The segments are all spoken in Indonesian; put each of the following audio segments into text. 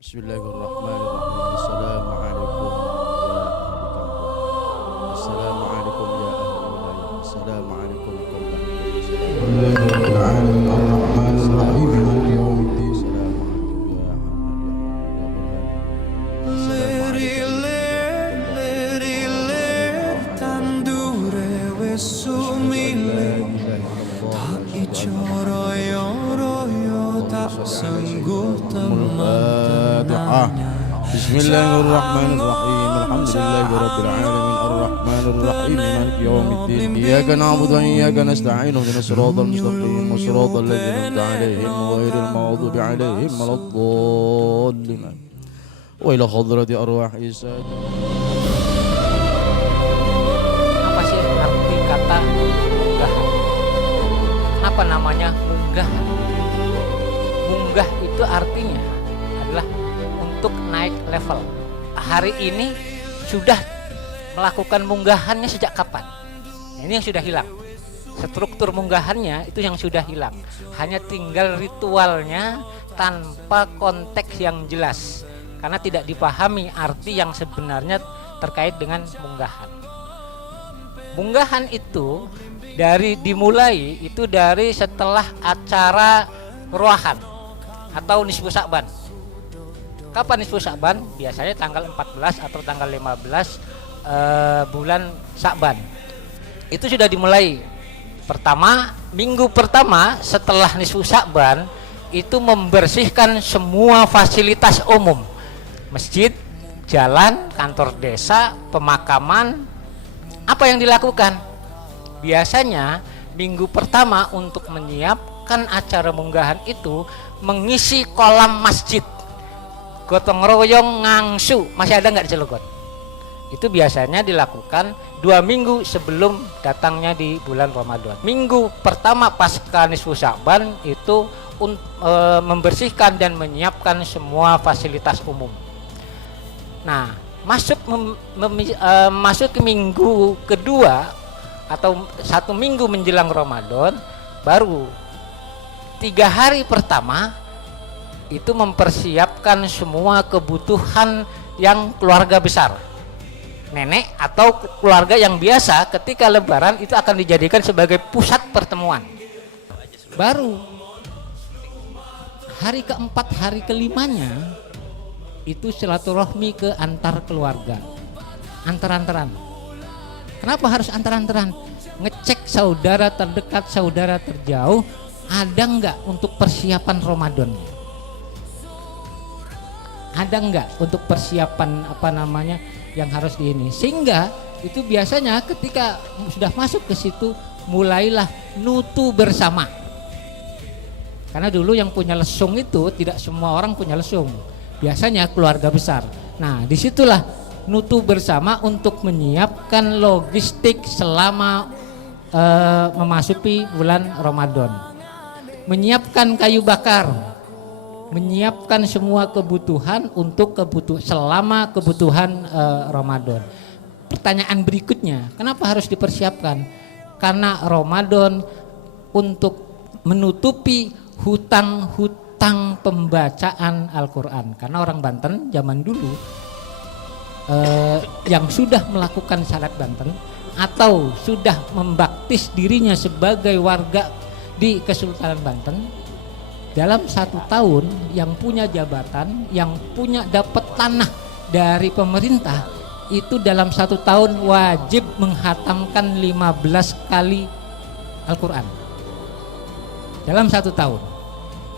Bismillahirrahmanirrahim. Assalamualaikum ya ahli kampung. Assalamualaikum ya ahli wilayah. Assalamualaikum Bismillahirrahmanirrahim. Alhamdulillahirabbil alamin arrahmanir rahim maliki yaumiddin. Iyyaka na'budu wa iyyaka nasta'in ihdinas siratal mustaqim siratal ladzina an'amta 'alaihim ghairil maghdubi 'alaihim waladdallin. Wa ila hadrati arwah Isa. Apa sih arti kata munggahan? Apa namanya munggahan? Munggah itu artinya adalah untuk naik level. Hari ini sudah melakukan munggahannya sejak kapan? Nah, ini yang sudah hilang. Struktur munggahannya itu yang sudah hilang. Hanya tinggal ritualnya tanpa konteks yang jelas. Karena tidak dipahami arti yang sebenarnya terkait dengan munggahan. Munggahan itu dimulai itu dari setelah acara ruahan atau nisfu Sya'ban. Kapan nisfu Sya'ban? Biasanya tanggal 14 atau tanggal 15 bulan Sya'ban. Itu sudah dimulai. Minggu pertama setelah nisfu Sya'ban itu membersihkan semua fasilitas umum. Masjid, jalan, kantor desa, pemakaman. Apa yang dilakukan? Biasanya minggu pertama untuk menyiapkan acara munggahan itu mengisi kolam masjid. Gotong royong ngangsu, masih ada nggak di Cilegon? Itu biasanya dilakukan 2 minggu sebelum datangnya di bulan Ramadan. Minggu pertama pasca nisfu Sya'ban itu membersihkan dan menyiapkan semua fasilitas umum. Nah, masuk ke minggu kedua atau 1 minggu menjelang Ramadan, baru 3 hari pertama itu mempersiapkan semua kebutuhan yang keluarga besar, nenek atau keluarga yang biasa ketika lebaran itu akan dijadikan sebagai pusat pertemuan. Baru hari keempat, hari kelimanya itu silaturahmi ke antar keluarga, antar-antaran. Kenapa harus antar-antaran? Ngecek saudara terdekat, saudara terjauh ada enggak untuk persiapan Ramadan. Ada enggak untuk persiapan yang harus ini, sehingga itu biasanya ketika sudah masuk ke situ mulailah nutu bersama. Karena dulu yang punya lesung itu tidak semua orang punya lesung, biasanya keluarga besar. Nah, disitulah nutu bersama untuk menyiapkan logistik selama memasuki bulan Ramadan, menyiapkan kayu bakar, menyiapkan semua kebutuhan untuk selama kebutuhan Ramadan. Pertanyaan berikutnya, kenapa harus dipersiapkan? Karena Ramadan untuk menutupi hutang-hutang pembacaan Al-Quran. Karena orang Banten zaman dulu yang sudah melakukan syariat Banten atau sudah membaptis dirinya sebagai warga di Kesultanan Banten, dalam 1 tahun yang punya jabatan, yang punya dapat tanah dari pemerintah, itu dalam 1 tahun wajib menghatamkan 15 kali Al-Quran dalam 1 tahun.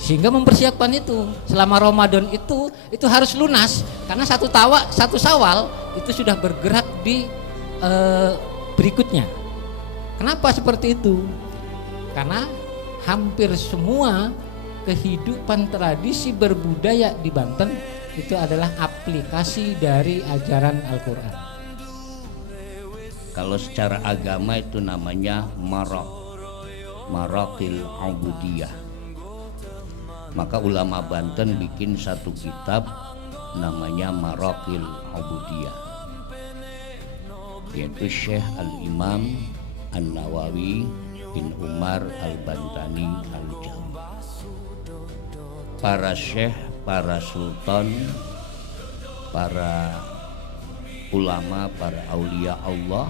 Sehingga mempersiapkan itu selama Ramadan itu harus lunas, karena 1 Syawal itu sudah bergerak di berikutnya. Kenapa seperti itu? Karena hampir semua kehidupan tradisi berbudaya di Banten itu adalah aplikasi dari ajaran Al-Quran. Kalau secara agama itu namanya Maraqil Ubudiyah. Maka ulama Banten bikin 1 kitab namanya Maraqil Ubudiyah, yaitu Syekh Al-Imam An-Nawawi bin Umar Al-Bantani Al-Jawi. Para syekh, para sultan, para ulama, para aulia Allah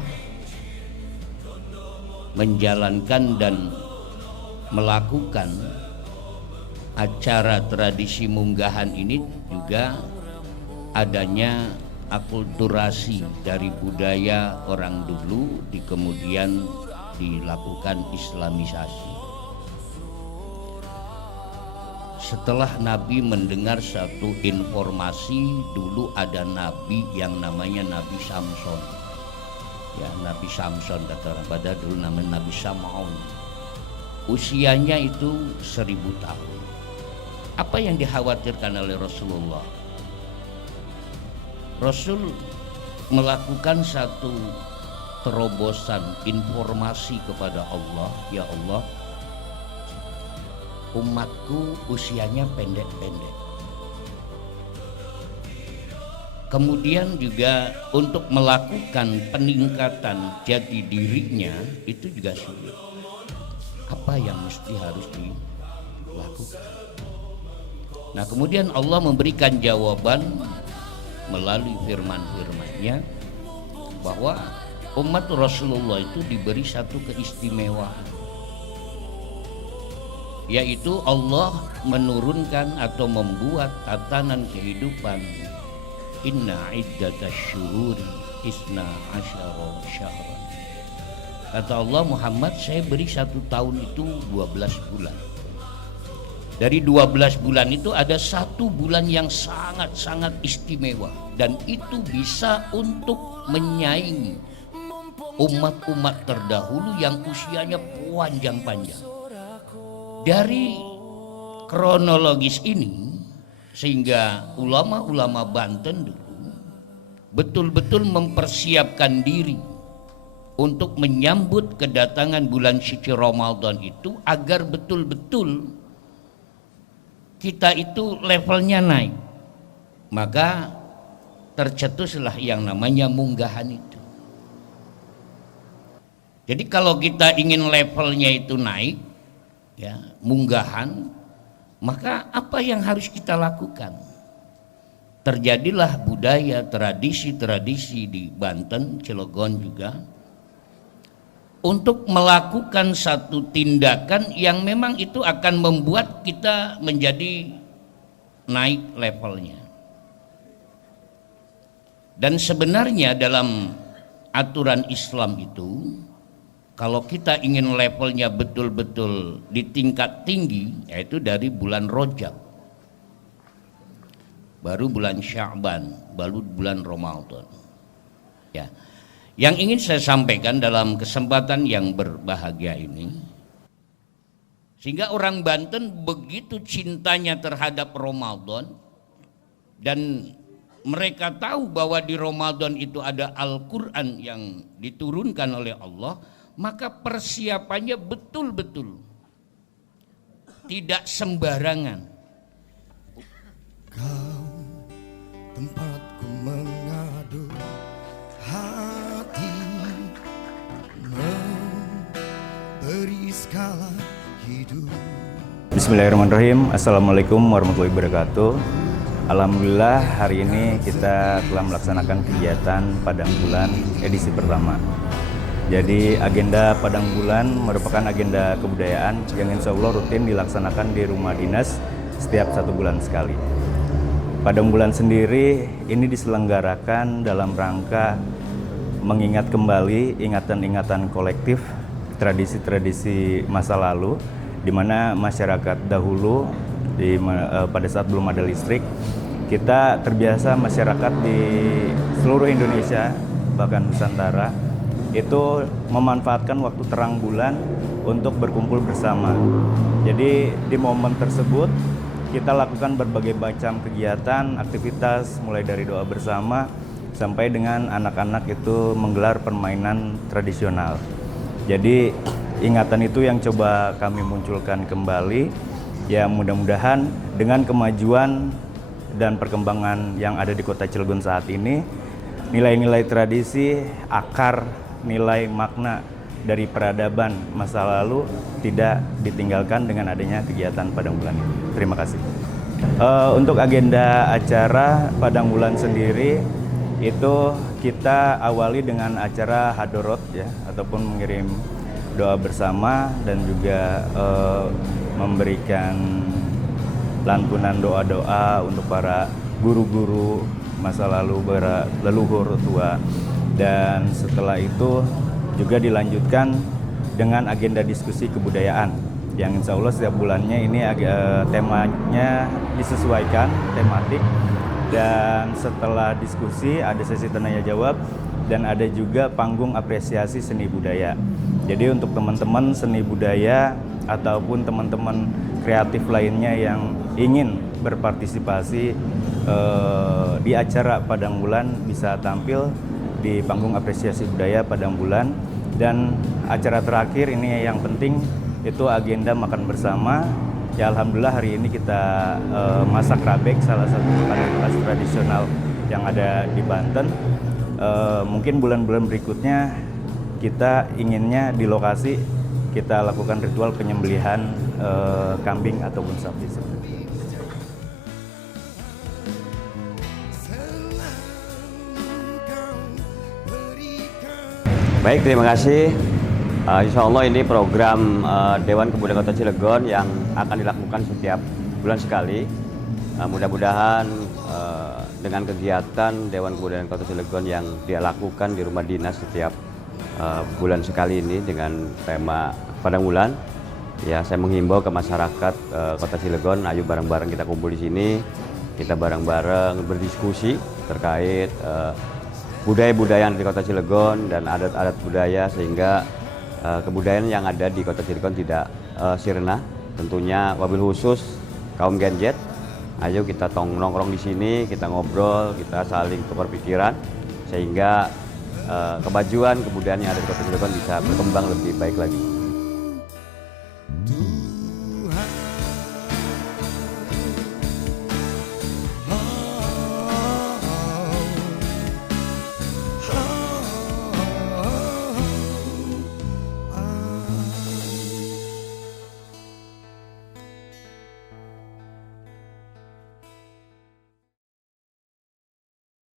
menjalankan dan melakukan acara tradisi munggahan ini juga adanya akulturasi dari budaya orang dulu kemudian dilakukan islamisasi. Setelah Nabi mendengar satu informasi, dulu ada nabi yang namanya Nabi Samson. Ya, Nabi Samson kata orang pada dulu namanya Nabi Samaun. Usianya itu 1000 tahun. Apa yang dikhawatirkan oleh Rasulullah? Rasul melakukan satu terobosan informasi kepada Allah, ya Allah, umatku usianya pendek-pendek. Kemudian juga untuk melakukan peningkatan jati dirinya itu juga sulit. Apa yang mesti harus dilakukan? Nah, kemudian Allah memberikan jawaban melalui firman-firman-Nya bahwa umat Rasulullah itu diberi satu keistimewaan, yaitu Allah menurunkan atau membuat tatanan kehidupan. Inna iddatash syuhuri isna asyara syahran. Kata Allah, Muhammad, saya beri 1 tahun itu 12 bulan. Dari 12 bulan itu ada 1 bulan yang sangat-sangat istimewa, dan itu bisa untuk menyaingi umat-umat terdahulu yang usianya panjang-panjang. Dari kronologis ini sehingga ulama-ulama Banten dulu betul-betul mempersiapkan diri untuk menyambut kedatangan bulan suci Ramadan itu agar betul-betul kita itu levelnya naik. Maka tercetuslah yang namanya munggahan itu. Jadi kalau kita ingin levelnya itu naik, ya, munggahan, maka apa yang harus kita lakukan? Terjadilah budaya tradisi-tradisi di Banten, Cilegon juga untuk melakukan satu tindakan yang memang itu akan membuat kita menjadi naik levelnya. Dan sebenarnya dalam aturan Islam itu, kalau kita ingin levelnya betul-betul di tingkat tinggi, yaitu dari bulan Rajab, baru bulan Sya'ban, baru bulan Ramadan. Ya, yang ingin saya sampaikan dalam kesempatan yang berbahagia ini, sehingga orang Banten begitu cintanya terhadap Ramadan, dan mereka tahu bahwa di Ramadan itu ada Al-Quran yang diturunkan oleh Allah, maka persiapannya betul-betul tidak sembarangan. Kau tempatku mengadu hati, memberi skala hidup. Bismillahirrahmanirrahim. Assalamualaikum warahmatullahi wabarakatuh. Alhamdulillah hari ini kita telah melaksanakan kegiatan Padang Bulan edisi pertama. Jadi agenda Padang Bulan merupakan agenda kebudayaan yang insya Allah rutin dilaksanakan di rumah dinas setiap 1 bulan sekali. Padang Bulan sendiri ini diselenggarakan dalam rangka mengingat kembali ingatan-ingatan kolektif tradisi-tradisi masa lalu, di mana masyarakat dahulu pada saat belum ada listrik, kita terbiasa masyarakat di seluruh Indonesia bahkan Nusantara itu memanfaatkan waktu terang bulan untuk berkumpul bersama. Jadi di momen tersebut kita lakukan berbagai macam kegiatan, aktivitas mulai dari doa bersama sampai dengan anak-anak itu menggelar permainan tradisional. Jadi ingatan itu yang coba kami munculkan kembali, ya mudah-mudahan dengan kemajuan dan perkembangan yang ada di Kota Cilegon saat ini, nilai-nilai tradisi, akar nilai makna dari peradaban masa lalu tidak ditinggalkan dengan adanya kegiatan Padang Bulan ini. Terima kasih. Untuk agenda acara Padang Bulan sendiri itu kita awali dengan acara hadorot ya, ataupun mengirim doa bersama dan juga memberikan lantunan doa-doa untuk para guru-guru masa lalu, para leluhur tua. Dan setelah itu juga dilanjutkan dengan agenda diskusi kebudayaan yang insya Allah setiap bulannya ini temanya disesuaikan tematik, dan setelah diskusi ada sesi tanya jawab dan ada juga panggung apresiasi seni budaya. Jadi untuk teman-teman seni budaya ataupun teman-teman kreatif lainnya yang ingin berpartisipasi di acara Padang Bulan bisa tampil di panggung apresiasi budaya Padang Bulan. Dan acara terakhir ini yang penting itu agenda makan bersama. Ya alhamdulillah hari ini kita masak rabek, salah satu makanan khas tradisional yang ada di Banten. Mungkin bulan-bulan berikutnya kita inginnya di lokasi kita lakukan ritual penyembelihan kambing ataupun sapi. Baik, terima kasih. Insya Allah ini program Dewan Kebudayaan Kota Cilegon yang akan dilakukan setiap bulan sekali. Mudah-mudahan dengan kegiatan Dewan Kebudayaan Kota Cilegon yang dia lakukan di rumah dinas setiap bulan sekali ini dengan tema Padang Bulan, ya saya menghimbau ke masyarakat Kota Cilegon, ayo bareng-bareng kita kumpul di sini, kita bareng-bareng berdiskusi terkait budaya-budaya di Kota Cilegon dan adat-adat budaya, sehingga kebudayaan yang ada di Kota Cilegon tidak sirna. Tentunya wabil khusus kaum Gen Z, ayo kita nongkrong di sini, kita ngobrol, kita saling tukar pikiran, sehingga kemajuan kebudayaan yang ada di Kota Cilegon bisa berkembang lebih baik lagi.